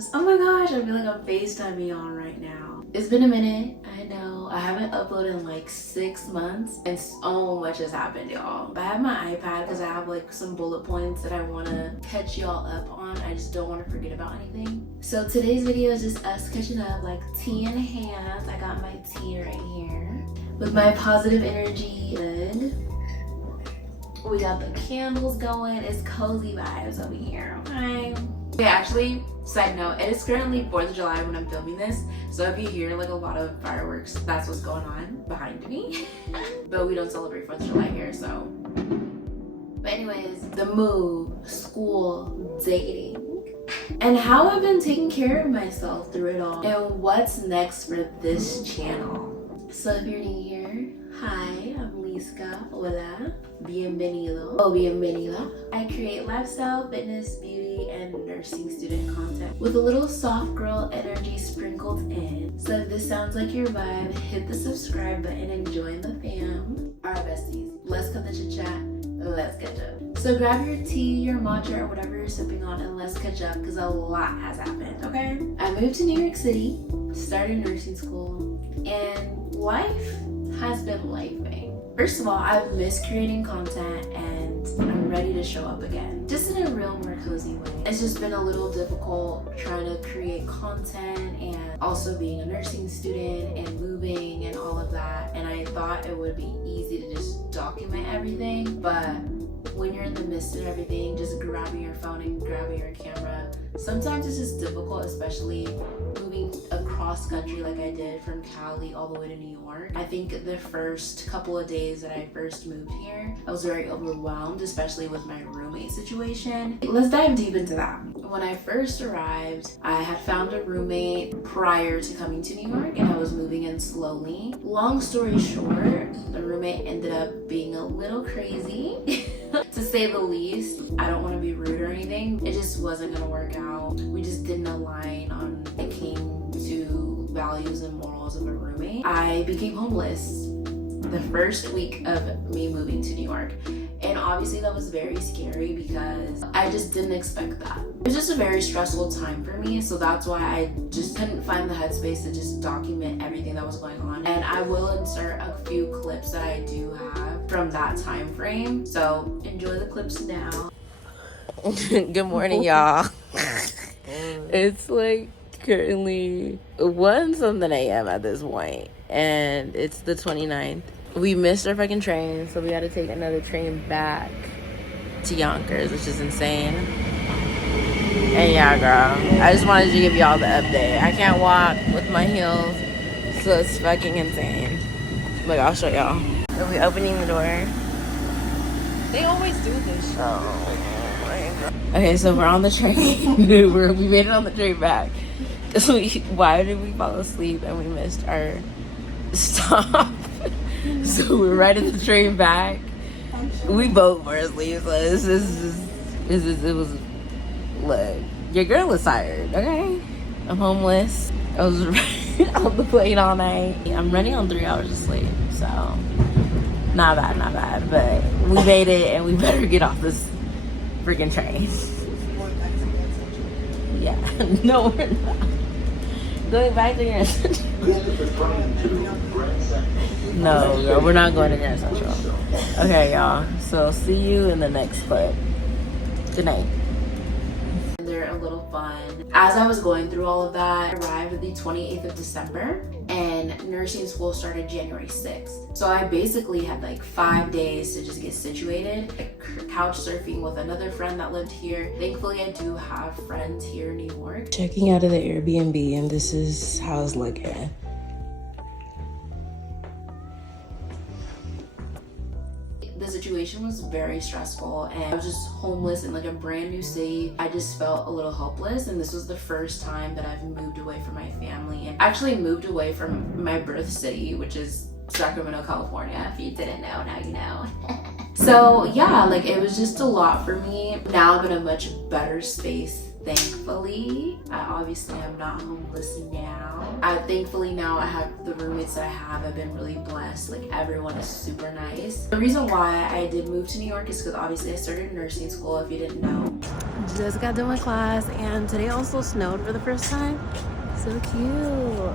videos. Oh my gosh, I feel like I'm FaceTiming y'all right now. It's been a minute, I know. I haven't uploaded in like 6 months and so much has happened, y'all. I have my iPad because I have like some bullet points that I want to catch y'all up on. I just don't want to forget about anything. So today's video is just us catching up, like tea in hand. I got my tea right here with my positive energy lid. We got the candles going. It's cozy vibes over here, okay? Okay, actually, side note, it is currently 4th of July when I'm filming this. So if you hear like a lot of fireworks, that's what's going on behind me. But we don't celebrate 4th of July here, so. But anyways, the move, school, dating, and how I've been taking care of myself through it all. And what's next for this channel. So if you're new here, hi, I'm Liska. Hola. Bienvenido. Oh, bienvenida. I create lifestyle, fitness, beauty, and nursing student content with a little soft girl energy sprinkled in. So if this sounds like your vibe, hit the subscribe button and join the fam. Alright, besties, let's cut the chit chat. Let's catch up. So grab your tea, your matcha, or whatever you're sipping on, and let's catch up because a lot has happened, okay? I moved to New York City, started nursing school, and life has been lifing. First of all, I've missed creating content and I'm ready to show up again. Just in a real, more cozy way. It's just been a little difficult trying to create content and also being a nursing student and moving and all of that. And I thought it would be easy to just document everything, but when you're in the midst of everything, just grabbing your phone and grabbing your camera, sometimes it's just difficult, especially moving across country like I did from Cali all the way to New York. I think the first couple of days that I first moved here, I was very overwhelmed, especially with my roommate situation. Let's dive deep into that. When I first arrived, I had found a roommate prior to coming to New York and I was moving in slowly. Long story short, the roommate ended up being a little crazy. To say the least. I don't want to be rude or anything. It just wasn't going to work out. We just didn't align on when it came to values and morals of a roommate. I became homeless the first week of me moving to New York. And obviously that was very scary because I just didn't expect that. It was just a very stressful time for me, so that's why I just couldn't find the headspace to just document everything that was going on. And I will insert a few clips that I do have from that time frame. So enjoy the clips now. Good morning, y'all. It's like currently 1-something a.m. at this point, and it's the 29th. We missed our fucking train, so we had to take another train back to Yonkers, which is insane. And yeah, girl, I just wanted to give y'all the update. I can't walk with my heels, so it's fucking insane. Look, I'll show y'all. Are we opening the door? They always do this. Oh my God. Okay, so we're on the train. we made it on the train back. Why did we fall asleep and we missed our stop? So we're riding the train back. We both were asleep. So it was, look, your girl is tired, okay? I'm homeless. I was on the plane all night. I'm running on 3 hours of sleep, so not bad. But we made it, and we better get off this freaking train. Yeah, no, we're not. Going back to Grand Central. No, girl, we're not going to Grand Central. Okay, y'all. So see you in the next clip. Good night. They're a little fun. As I was going through all of that, I arrived the 28th of December and nursing school started January 6th. So I basically had like 5 days to just get situated. Couch surfing with another friend that lived here. Thankfully, I do have friends here in New York. Checking out of the Airbnb, and this is how it's looking. The situation was very stressful and I was just homeless in like a brand new city. I just felt a little helpless, and this was the first time that I've moved away from my family and actually moved away from my birth city, which is Sacramento, California. If you didn't know, now you know. So yeah, like it was just a lot for me. Now I'm in a much better space, thankfully. I obviously am not homeless now. Thankfully now I have the roommates that I have. I've been really blessed. Like everyone is super nice. The reason why I did move to New York is because obviously I started nursing school, if you didn't know. Just got done with class, and today also snowed for the first time. So cute.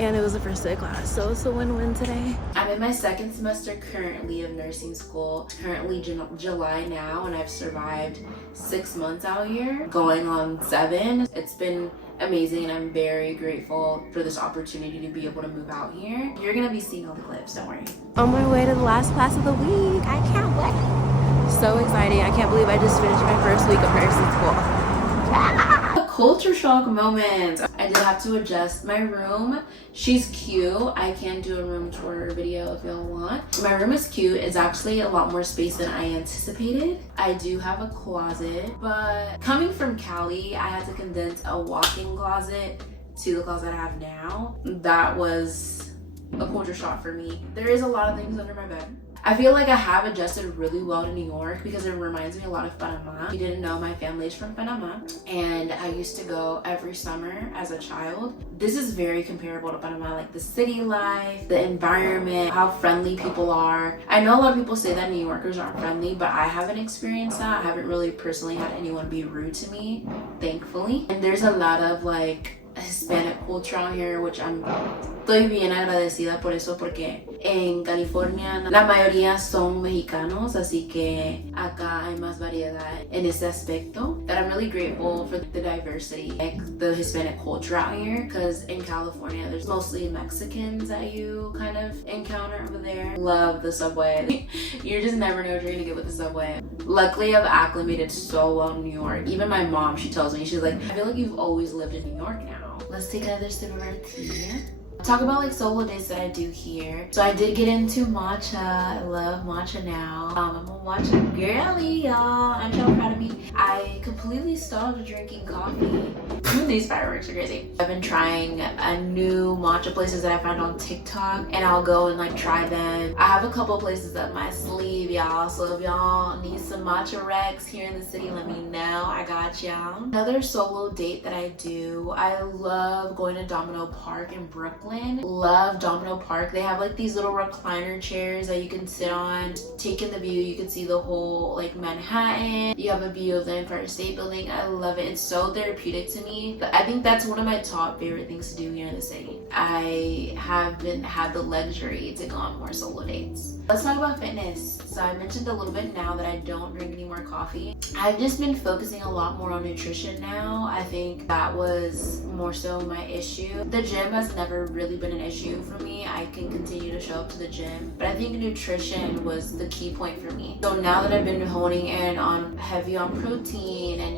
And it was the first day of class, so it's a win-win today. I'm in my second semester currently of nursing school. It's currently July now, and I've survived 6 months out here, going on 7. It's been amazing, and I'm very grateful for this opportunity to be able to move out here. You're gonna be seeing all the clips, don't worry. On my way to the last class of the week. I can't wait. So exciting. I can't believe I just finished my first week of nursing school. A culture shock moment. I did have to adjust my room. She's cute. I can do a room tour video if y'all want. My room is cute. It's actually a lot more space than I anticipated. I do have a closet, but coming from Cali, I had to condense a walk-in closet to the closet I have now. That was a culture shock for me. There is a lot of things under my bed. I feel like I have adjusted really well to New York because it reminds me a lot of Panama. If you didn't know, my family is from Panama, and I used to go every summer as a child. This is very comparable to Panama, like the city life, the environment, how friendly people are. I know a lot of people say that New Yorkers aren't friendly, but I haven't experienced that. I haven't really personally had anyone be rude to me, thankfully. And there's a lot of like Hispanic culture out here, which estoy bien agradecida por eso, porque en California la mayoría son mexicanos, así que acá hay más variedad en ese aspecto. That I'm really grateful for the diversity, like the Hispanic culture out here, because in California there's mostly Mexicans that you kind of encounter over there. Love the subway. You just never know what you're gonna get with the subway. Luckily, I've acclimated so well in New York. Even my mom, she tells me, she's like, I feel like you've always lived in New York now. Let's take another sip of our tea. Talk about like solo days that I do here. So I did get into matcha. I love matcha now. I'm a matcha girly, y'all. I'm so proud of me. I completely stopped drinking coffee. These fireworks are crazy. I've been trying a new matcha places that I found on TikTok, and I'll go and like try them. I have a couple places up my sleeve, y'all. So if y'all need some matcha recs here in the city, let me know. I got y'all. Another solo date that I do, I love going to Domino Park in Brooklyn. Love Domino Park. They have like these little recliner chairs that you can sit on, take in the view. You can see the whole like Manhattan. You have a view of the Empire State Building. I love it. It's so therapeutic to me. But I think that's one of my top favorite things to do here in the city. I haven't had the luxury to go on more solo dates. Let's talk about fitness. So I mentioned a little bit now that I don't drink any more coffee. I've just been focusing a lot more on nutrition now. I think that was more so my issue. The gym has never really been an issue for me. I can continue to show up to the gym, but I think nutrition was the key point for me. So now that I've been honing in on heavy on protein and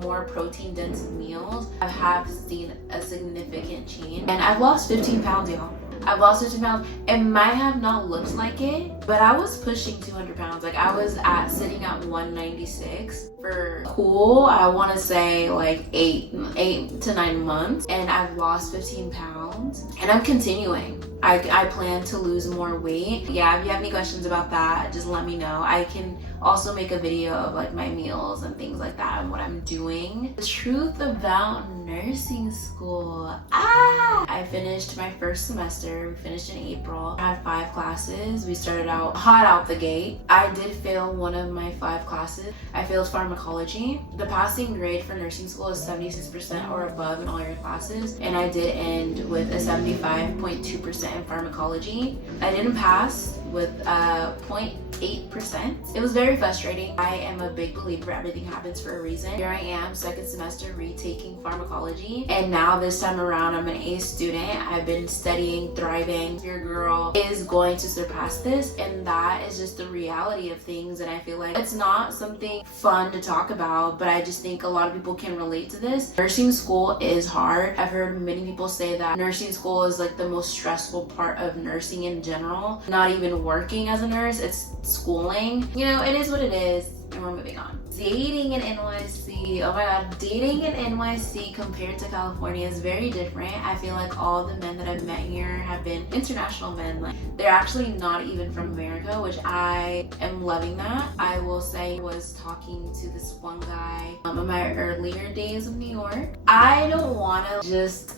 more protein dense meals, I have seen a significant change, and I've lost 15 pounds, y'all. I've lost 15 pounds. It might have not looked like it, but I was pushing 200 pounds. Like I was sitting at 196 for I want to say like 8 to 9 months, and I've lost 15 pounds, and I'm continuing. I plan to lose more weight. Yeah, if you have any questions about that, just let me know. I can also make a video of like my meals and things like that and what I'm doing. The truth about nursing school. I finished my first semester. We finished in April. I had 5 classes. We started out hot out the gate. I did fail one of my 5 classes. I failed pharmacology. The passing grade for nursing school is 76% or above in all your classes, and I did end with a 75.2% in pharmacology. I didn't pass with 0.8%. It was very frustrating. I am a big believer everything happens for a reason. Here I am, second semester retaking pharmacology, and now this time around I'm an A student. I've been studying, thriving. Your girl is going to surpass this, and that is just the reality of things. And I feel like it's not something fun to talk about, but I just think a lot of people can relate to this. Nursing school is hard. I've heard many people say that nursing school is like the most stressful part of nursing in general. Not even working as a nurse, it's schooling. It is what it is, and we're moving on. Dating in NYC. Oh my god, dating in NYC compared to California is very different. I feel like all the men that I've met here have been international men. Like they're actually not even from America, which I am loving that. I will say I was talking to this one guy in my earlier days of New York. I don't want to just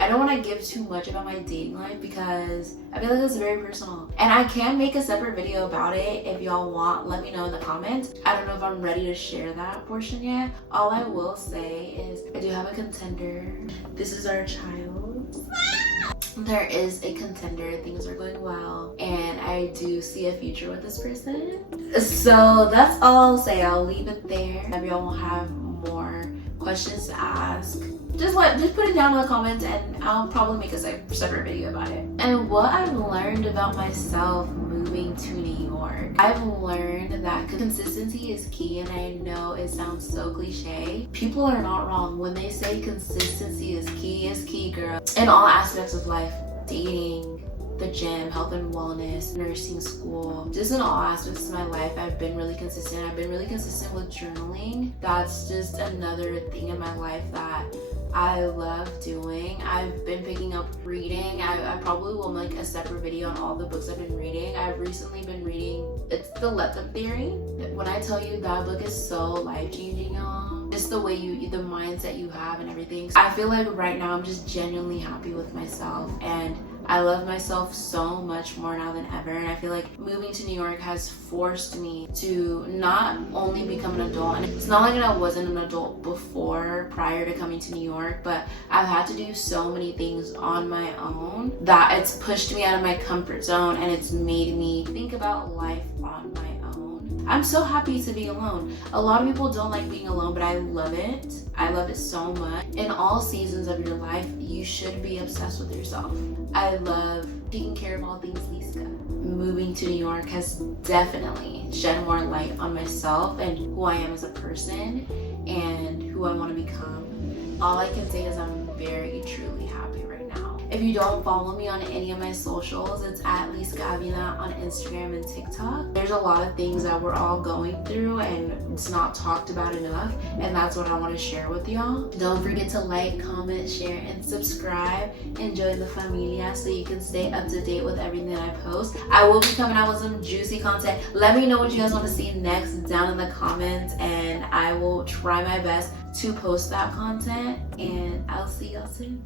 I don't want to give too much about my dating life because I feel like it's very personal. And I can make a separate video about it if y'all want. Let me know in the comments. I don't know if I'm ready to share that portion yet. All I will say is I do have a contender. This is our child. There is a contender. Things are going well, and I do see a future with this person. So that's all I'll say. I'll leave it there. If y'all will have more questions to ask, just put it down in the comments, and I'll probably make a separate video about it. And what I've learned about myself moving to New York, I've learned that consistency is key. And I know it sounds so cliche. People are not wrong when they say consistency is key, girl. In all aspects of life, dating, the gym, health and wellness, nursing school, just in all aspects of my life, I've been really consistent. I've been really consistent with journaling. That's just another thing in my life that I love doing. I've been picking up reading. I probably will make a separate video on all the books I've been reading. I've recently been reading, it's The Let Them Theory. When I tell you that book is so life-changing, y'all. Just the way the mindset you have and everything. I feel like right now I'm just genuinely happy with myself, and I love myself so much more now than ever. And I feel like moving to New York has forced me to not only become an adult, and it's not like I wasn't an adult before, prior to coming to New York, but I've had to do so many things on my own that it's pushed me out of my comfort zone, and it's made me think about life on my own. I'm so happy to be alone. A lot of people don't like being alone, but I love it. I love it so much. In all seasons of your life, you should be obsessed with yourself. I love taking care of all things Lisa. Moving to New York has definitely shed more light on myself and who I am as a person and who I want to become. All I can say is I'm very, truly happy right now. If you don't follow me on any of my socials, it's at Lisa Avila on Instagram and TikTok. There's a lot of things that we're all going through and it's not talked about enough, and that's what I want to share with y'all. Don't forget to like, comment, share, and subscribe, and join the familia so you can stay up to date with everything that I post. I will be coming out with some juicy content. Let me know what you guys want to see next down in the comments, and I will try my best to post that content, and I'll see y'all soon.